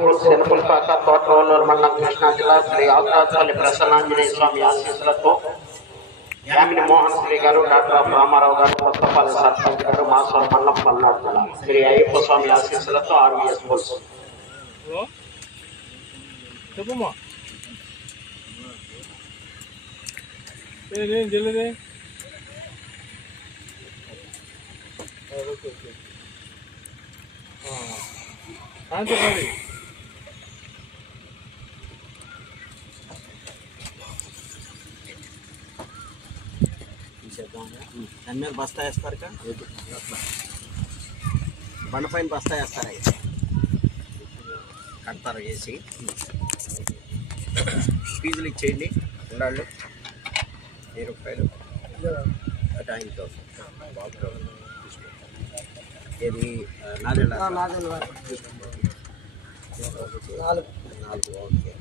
RVS schools ఎనుపులపాక Thotavalluru మండలం కృష్ణా జిల్లా శ్రీ ఆగ్రాచార్య ప్రసన్నాంజనేయ స్వామి ఆశీస్సులతో యామిని మోహన్ శ్రీ గారు డాక్టర్ ఆఫ్ రామారావు గారు కొత్తపల్లి సర్పంచ్ గారు మాసం మండలం పల్నాడు జిల్లా శ్రీ అయ్యప్ప స్వామి ఆశీస్సులతో ఆర్వీఎస్ స్కూల్స్ హలో చెప్పమ్మా ఏం చెల్లెదే ఓకే ఓకే చెప్పండి దాని మీద బస్తా వేస్తారు బండ పైన బస్తా వేస్తారా కడతారు వేసి. ఫీజులు ఇచ్చేయండి. ఉండాలి వెయ్యి రూపాయలు. అటు ఆయన కోసం ఏది? నాదేళ్ళ నాలుగు నాలుగు ఓకే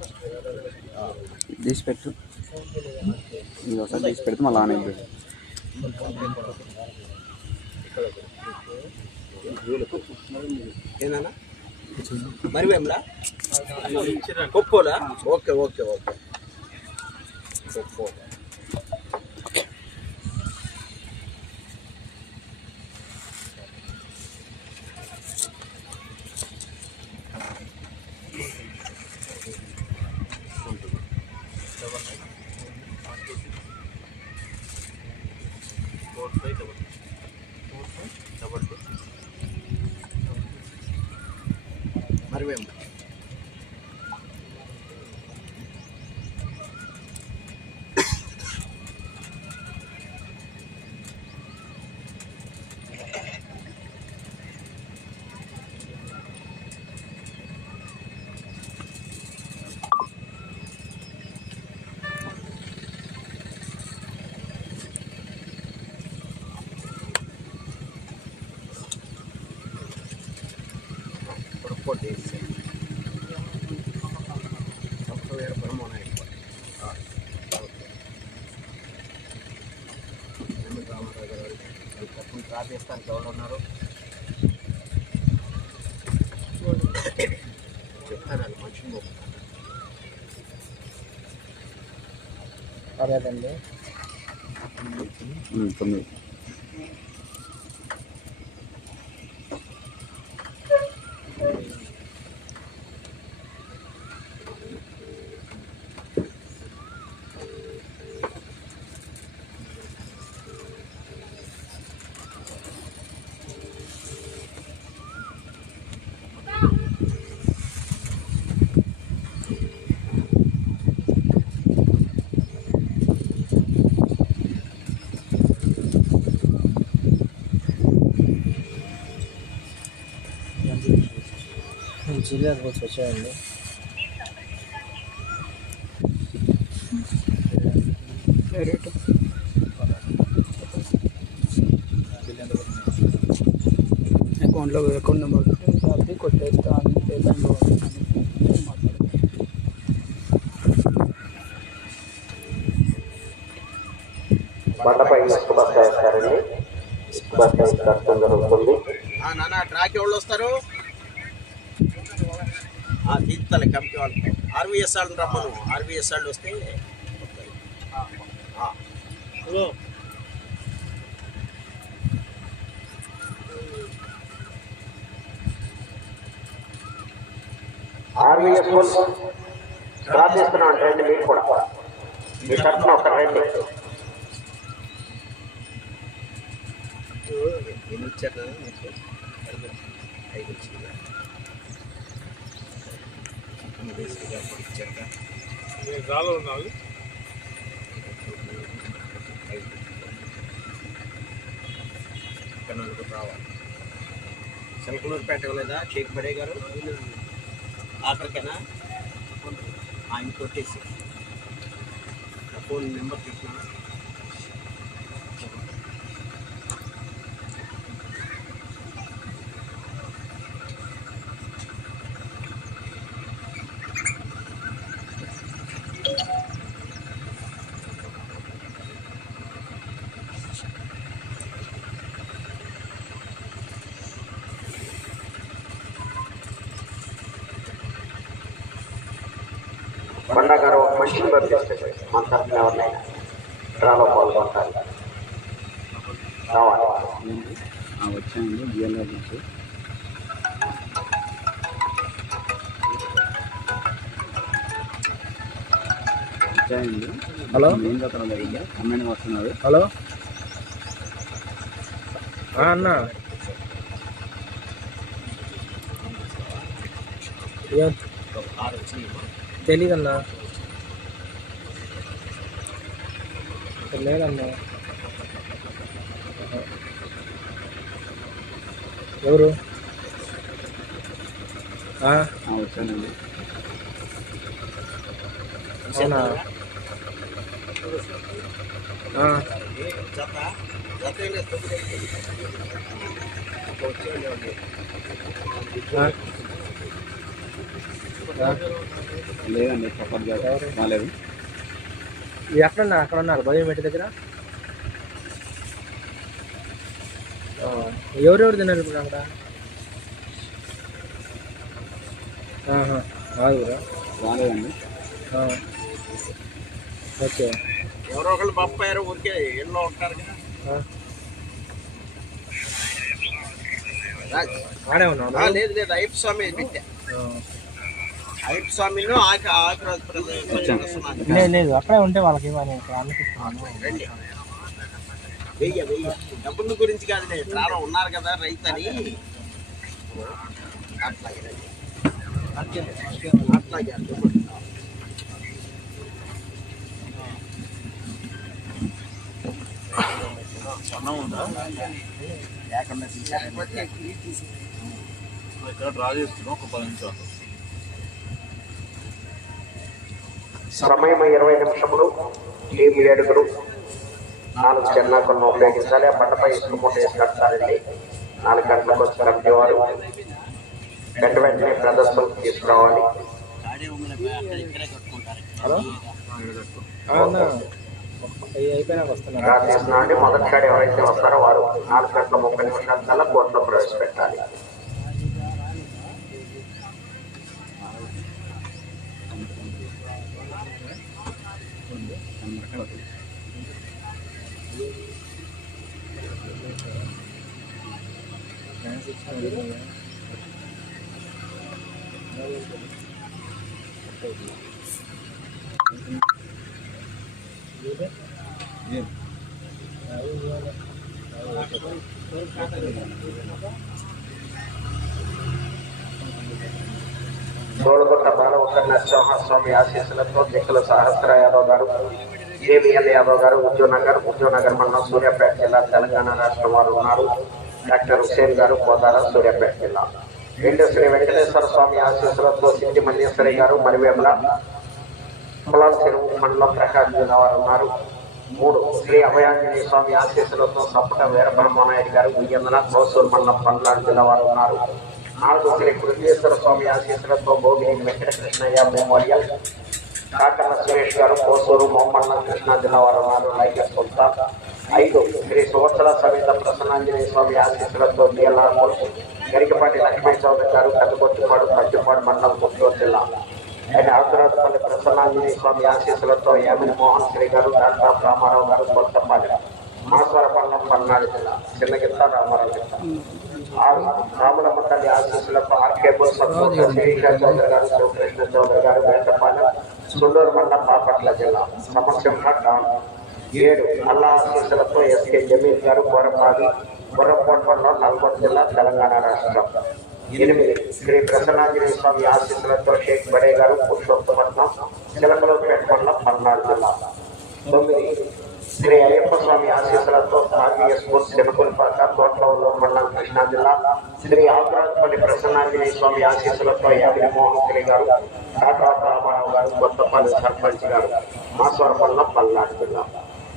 తీసి పెట్టు. తీసి పెడితే మళ్ళీ ఆన్ అయిపోయింది. ఏనా మరి వేమ్లా కొప్పోలా ఓకే ఓకే ఓకే. కొప్పో మరి వేమ్లా కొట్టి సాఫ్ట్వేర్ అయిపోయి రామారావు గారు పక్కన రాజస్థాన్కి ఎవరు ఉన్నారు చెప్తాను అది మనిషిని పర్లేదండి ఉమ్, తొమ్మిది. జిల్లాకు వచ్చి వచ్చాయండి అకౌంట్లో అకౌంట్ నెంబర్ అది కొట్టేస్తా అంతే దాంట్లో బండపై ఇసుక బస్తా వేస్తారండి. ఇసుక బస్తా వేస్తారు జరుగుతుంది నాన్న ట్రాక్ ఎవరు వస్తారు? తీర్థాలి కమిటీ వాళ్ళు ఆర్వీఎస్ వాళ్ళు రమ్మను. ఆర్వీఎస్ వాళ్ళు వస్తే ఆ, హలో. ఆర్వీఎస్ ప్రార్థిస్తున్నాను రండి మీరు కూడా. మీ తరఫున ఒక రండి. బేసిక్గా పొడిచాక రాళ్ళు ఉన్నాయి కర్నూలుకు రావాలి చిలకలూరుపేట ఇవ్వలేదా షేక్ పడే గారు ఆఖరికైనా ఆయన కొట్టేసి ఫోన్ నెంబర్ తీసుకున్నాను కొండ గారు ఒక మనిషిని పంపిస్తారు మన తరఫున ఎవరినైనా. డ్రాలో పాల్గొంటారు. బిఎల్ఆర్ నుంచి వచ్చాయండి హలో? ఏం దగ్గర అమ్మాయిని వస్తున్నారు హలో అన్న ఏం తెలీదన్నా లేదన్నా. ఎవరు? వచ్చానండి. అవునా. లేదండి రాలేదు ఇది ఎక్కడన్నా అక్కడ ఉన్నారు బయోమెట్రిక్ దగ్గర? ఎవరెవరు తిన్నారు ఇప్పుడు అక్కడ? ఆహా, ఆరుగురా? రాలేదండి. ఓకే. ఎవరో ఒకళ్ళు పంపారు ఊరికే ఎన్నో ఉంటారు కదా. ఆ. రాజ్. ఆడే ఉన్నావు? ఆ, లేదు లేదు అయ్యప్ప స్వామి పెట్టా. అయ్యప్ప లేదు లేదు అక్కడే ఉంటే వాళ్ళకి ఇవ్వాలి ఇక్కడ అనిపిస్తున్నాను రండి వెయ్య వెయ్య డబ్బుల గురించి కాదు ప్రాణం ఉన్నారు కదా రైతు అని అట్లాగే. అట్లాగే అట్లాగే. లేకుండా తీసేయకపోతే తీసి సమయం ఇరవై నిమిషములు. టీం ఏడుగురు నాలుగు చెన్నాకులను ఉపయోగించాలి. ఆ బండపై ఇసుక మూట వేసి కట్టాలండి. నాలుగు గంటలకు వచ్చి కమిటీ వారు. వెంట వెంటనే ప్రదర్శనకు తీసుకురావాలి. గాడి ఉంగలే అక్కడ ఇక్కడే కట్టుకుంటారు హలో? అన్న అయ్యి అయిపోయినాక వస్తున్నా ప్రార్థిస్తున్నా అండి మొదటి కాడ ఎవరైతే వస్తారో వారు నాలుగు గంటల ముప్పై నిమిషాల కల్లా కోర్టులో ప్రవేశపెట్టాలి. సోలగుట్ట బాలవుత నరసింహస్వామి ఆశీస్సులతో దిక్కుల సహస్ర యాదవ్ గారు జేవిఎల్ యాదవ్ గారు ఉద్యోనగర్ ఉద్యోనగర్ మండలం సూర్యాపేట జిల్లా తెలంగాణ రాష్ట్రం వారు ఉన్నారు డాక్టర్ హుసేన్ గారు కోదాడ సూర్యాపేట జిల్లా. రెండు శ్రీ వెంకటేశ్వర స్వామి ఆశీస్సులతో సిద్ధి మల్లేశ్వరి గారు మరివేముల పొలాల చెరువు మండలం ప్రకాశ్ జిల్లా వారు ఉన్నారు. మూడు శ్రీ అభయాంజనేయ స్వామి ఆశీస్సులతో సప్పట వీరబ్రహ్మనాయుడు గారు ఉయ్యందన కోసూరు మండలం పండ్లాడు జిల్లా వారు ఉన్నారు. నాలుగు శ్రీ కృష్ణేశ్వర స్వామి ఆశీస్సులతో భోగిని వెంకటకృష్ణయ్య మెమోరియల్ కాకన్న సురేష్ గారు కోసూరు మొహమ్మల్ కృష్ణా జిల్లా వారు ఉన్నారు. లైకర్ సుల్తాన్ ఐదు. శ్రీ సువత్సల సమేత ప్రసన్నాంజనేయ స్వామి ఆశీస్సులతో డిఎల్ఆర్ గరికపాటి లక్ష్మీ చౌదరి గారు పెద్దకొట్టిపాడు పచ్చిపాడు మండలం గుంటూరు జిల్లా. ఆయన ఆకురాజపల్లి ప్రసన్నాంజనేయ స్వామి ఆశీస్సులతో యామిని మోహన్ శ్రీ గారు డాక్టర్ రామారావు గారు కొత్తపల్లి మాస్వర పల్నాడు జిల్లా. చిన్న గిత్త రామారావు గిత్త ఆరు రాములమ్మ తల్లి ఆశీస్సులతో ఆర్కే బుల్ శిరీష చౌదరి గారు శివకృష్ణ చౌదరి గారు వేటపాలెం సుండూరు మండలం బాపట్ల జిల్లా. సమస్య డాన్ ఏడు అల్లా ఆశీస్సులతో ఎస్కే జమీర్ గారు కోరపాది గుర్రపోట్ మండలం నల్గొండ జిల్లా తెలంగాణ రాష్ట్రం ఎనిమిది శ్రీ ప్రసన్నాంజనేయ స్వామి ఆశీస్సులతో షేక్ బడే గారు పురుషోత్తపట్నం చిలకలపేట మండలం పల్నాడు జిల్లా తొమ్మిది శ్రీ అయ్యప్ప స్వామి ఆశీస్సులతో భారతీయ స్పోర్ట్స్ చెనకులపాక కోట్లవల్లో మండలం కృష్ణా జిల్లా శ్రీ ఆకురాజపల్లి ప్రసన్నాంజనేయ స్వామి ఆశీస్సులతో యాభై మోహన్ శ్రీ గారు టాటా రామారావు గారు కొత్తపల్లి సర్పంచ్ గారు మాస్వర మండలం పల్నాడు జిల్లా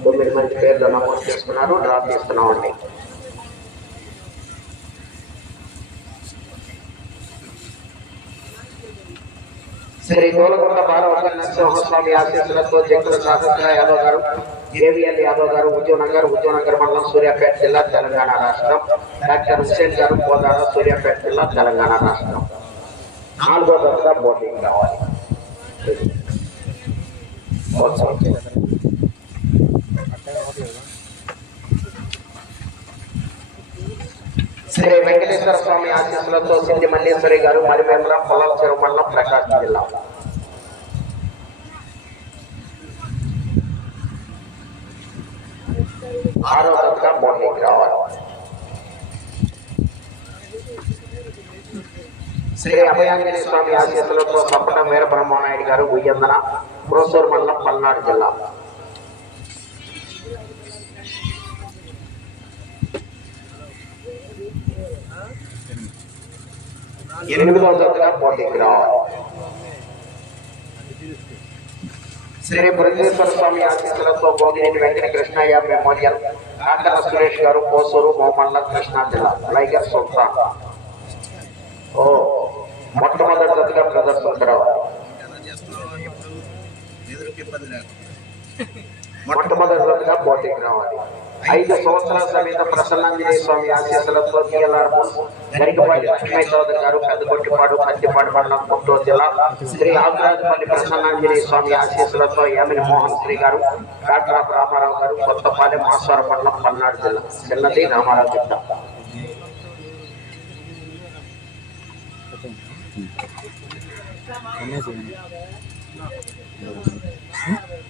తొమ్మిది మంది పేర్లు నమోదు చేసుకున్నారు డ్రా తీస్తున్నామండి శ్రీ గోలకొండ బాలవర్గ నరసింహస్వామి ఆశీస్సులతో జగ్గుల సాహస్ర యాదవ్ గారు కేవీఎల్ యాదవ్ గారు ఉద్యోగనగర్ ఉద్యోగనగర్ మండలం సూర్యాపేట జిల్లా తెలంగాణ రాష్ట్రం. డాక్టర్ హుస్సేన్ గారు పోదాడ సూర్యాపేట జిల్లా తెలంగాణ రాష్ట్రం. నాలుగో దశ బోర్డింగ్ కావాలి. శ్రీ వెంకటేశ్వర స్వామి ఆశీస్సులతో సిద్ధి మల్లేశ్వరి గారు మరివేమల పొలం చెరువు మండలం ప్రకాశం జిల్లా. ఆరో దశగా బోర్డింగ్ రావాలి. శ్రీ అభయాంజలి స్వామి ఆశీస్సులతో సంపటం వీరబ్రహ్మనాయుడు గారు ఉయ్యందన పురసూరు మండలం పల్నాడు జిల్లా. ఎనిమిదో పోటీకి రావాలి. శ్రీ బృందేశ్వర స్వామి ఆశీస్సులతో భోగినేని వెంకట కృష్ణయ్య మెమోరియల్. కాకర సురేష్ గారు కోసూరు మోమల్ల కృష్ణా జిల్లా లైగర్ సుల్తాన్ ఓ మొట్టమొదటి దశగా ప్రదర్శనకు మొట్టమొదటిగా చేస్తున్నావు పోటీకి రావాలి. ఐదు సంవత్సరాల సమేత ప్రసన్నాంజనేయ స్వామి ఆశీస్సులతో జిఎల్ఆర్ గరికపాటి లక్ష్మీ చౌదరి గారు పెద్దగొట్టిపాడు పత్తిపాడు మండలం గుంటూరు జిల్లా శ్రీ ఆకురాజపల్లి ప్రసన్నాంజనేయ స్వామి ఆశీస్సులతో యామిని మోహన్ శ్రీ గారు డాక్టర్ రామారావు గారు కొత్తపాలెం మాస్వర మండలం పల్నాడు జిల్లా. చిన్నది రామారావు జిల్లా.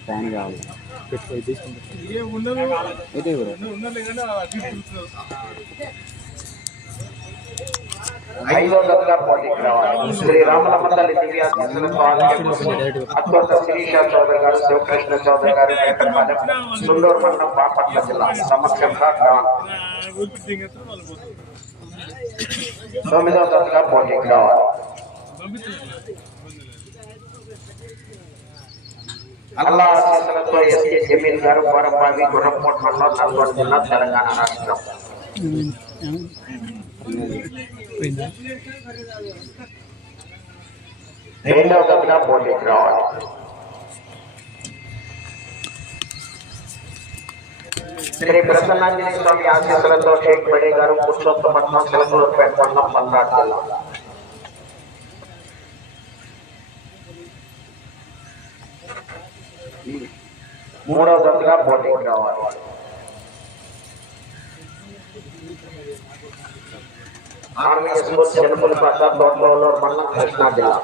ఫ్యాన్ కావాలి. ఇదే కూడా ఐదో దశగా పోటీకి రావాలి. శ్రీ రామలమ్మ తల్లి దివ్యాశీస్సులతో ఆలయం అత్యంత శిరీష చౌదరి గారు శివకృష్ణ చౌదరి గారు వేటపాలెం సుండూరు మండలం బాపట్ల జిల్లా సమక్షంగా డాన్ తొమ్మిదో దశగా పోటీకి రావాలి. అల్లా ఆశీస్సులతో ఎస్కే జమీల్ గారు గోరంబావి గుర్రపోట్ మండలం నల్గొండ జిల్లా తెలంగాణ రాష్ట్రం. రెండవ దశగా పోటీకి రావాలి. శ్రీ ప్రసన్నాంజలి స్వామి ఆశీస్సులతో షేక్ బడే గారు పురుషోత్తపట్నం సిలకూరుపేట మండలం పల్నాడు జిల్లా. మూడో దశగా పోటీకి రావాలి. ఆర్మీ స్కూల్ చెనుపులపాట తోటలో మండలం కృష్ణా జిల్లా.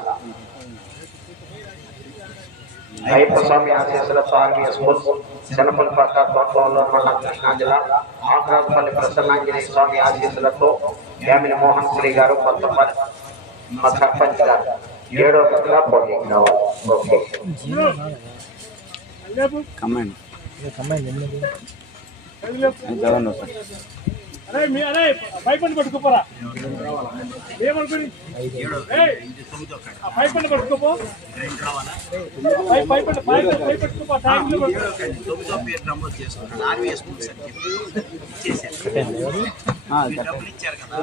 అయ్యప్ప స్వామి ఆశీస్సులతో ఆర్మీ స్కూల్ చెనపల్లిపట్ట తోటలో మండలం కృష్ణా జిల్లా. ఆకురాజపల్లి ప్రసన్నాంజనేయ స్వామి ఆశీస్సులతో యామిని మోహన్ శ్రీ గారు కొత్తపల్లి మా సర్పంచ్ గారు ఏడో పట్ల పోటీ కావాలి ఓకే. కమాండ్. అరే మీ అరే పైపండి పట్టుకోపోరా. ఏమనుకుని? పైపండి పట్టుకోపో. పై పట్టుకోపో. తొమ్మిదో పేరు నమోదు స్కూల్. డబ్బులు ఇచ్చారు కదా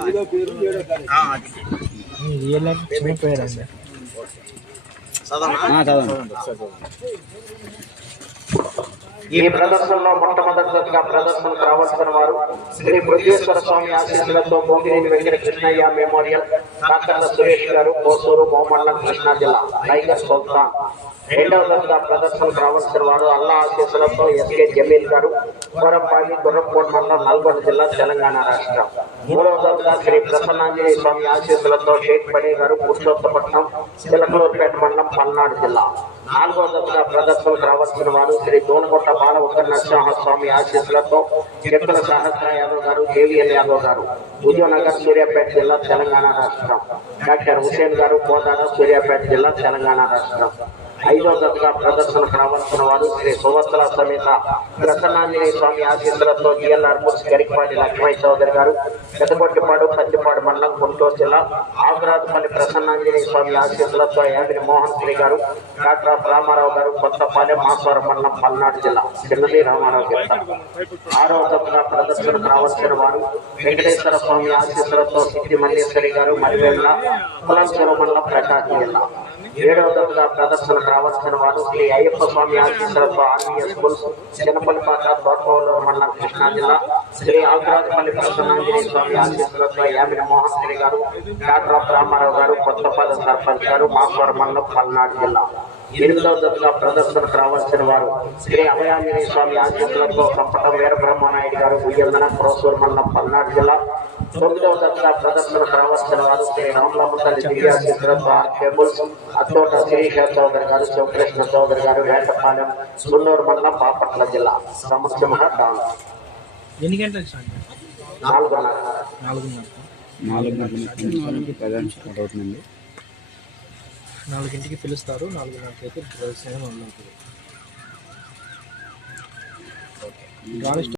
ఈ ప్రదర్శనలో మొట్టమొదటి దశగా ప్రదర్శనకు రావాల్సిన వారు శ్రీ బృహేశ్వర స్వామి ఆశీస్సులతో మోగినేని వెంకట కృష్ణయ్య మెమోరియల్ డాక్టర్ సురేష్ గారు కోసూరు మోమండలం కృష్ణా జిల్లా టైగర్ సుల్తాన్. రెండవ దశగా ప్రదర్శనకు రావాల్సిన వారు అల్లా ఆశీస్సులతో ఎస్కే జమీల్ గారు కోరపాలి గుర్రపోట్ మండలం నల్గొండ జిల్లా తెలంగాణ రాష్ట్రం. మూడవ దశగా శ్రీ ప్రసన్నాంజనేయ స్వామి ఆశీస్సులతో షేక్ బడే గారు పురుషోత్తపట్నం చిలకలూరుపేట మండలం పల్నాడు జిల్లా. నాలుగో దశగా ప్రదర్శనకు రావాల్సిన వారు శ్రీ దోనగుట్ట బాల ఉగ్ర స్వామి ఆశీస్సులతో చెక్కుల సహస్ర యాదవ్ గారు కేవీఎల్ యాదవ్ గారు ఉదయనగర్ సూర్యాపేట జిల్లా తెలంగాణ రాష్ట్రం. డాక్టర్ హుసేన్ గారు కోదాడ సూర్యాపేట జిల్లా తెలంగాణ రాష్ట్రం. ఐదో దశగా ప్రదర్శనకు రావాల్సిన వారు శ్రీ సువత్సల సమేత ప్రసన్నాంజనేయ స్వామి ఆశీస్సులతో జిఎల్ఆర్ బుక్స్ గరికపాటి లక్ష్మయ్య చౌదరి గారు పెద్దకొట్టిపాడు పత్తిపాడు మండలం గుంటూరు జిల్లా ఆకురాజుపల్లి ప్రసన్నాంజనేయ స్వామి ఆశీస్సులతో యాదిరి మోహన్ శ్రీ గారు డాక్టర్ రామారావు గారు కొత్తపాలెం మాస్వరం మండలం పల్నాడు జిల్లా చిన్నది రామారావు జిల్లా. ఆరో దశగా ప్రదర్శనకు రావాల్సిన వారు వెంకటేశ్వర స్వామి ఆశీస్సులతో సిద్ధి మల్లేశ్వరి గారు మరివేళ్ళ కులంచెరు మండలం ప్రకాశం జిల్లా. ఏడవ దశగా ప్రదర్శన రావాల్సిన వారు శ్రీ అయ్యప్ప స్వామి ఆశీస్సులతో ఆర్మీఎస్ స్కూల్ చిన్నపల్లిపాట తోటపల్లి మండలం కృష్ణా జిల్లా శ్రీ ఆకురాజపల్లి ప్రసన్నాంజనేయ స్వామి ఆశీస్సులతో యామిన మోహన్ గారు డాక్టర్ రామారావు గారు కొత్తపాలెం సర్పంచ్ గారు మాస్వరం మండలం పల్నాడు జిల్లా ఎనిమిదవ దశగా ప్రదర్శనకు రావాల్సిన వారు శ్రీ అభయాంజనేయ స్వామి ఆశీస్సులతో కంపటం వీరబ్రహ్మనాయుడు గారు ఉయ్యందన క్రోసూర్ మండలం పల్నాడు జిల్లా తొమ్మిదవ శ్రీ రామలమ్మ తల్లి అత్తోట చౌదరి గారు శివకృష్ణ చౌదరి గారు వేటపాలెం గుంటూరు మండలం జిల్లా సముద్రమహ డాన్ ఎన్ని గంటలకు నాలుగున్నర నాలుగున్నర నాలుగింటికి పిలుస్తారు నాలుగున్నరకి అయితే ప్రదర్శన మొదలవుతుంది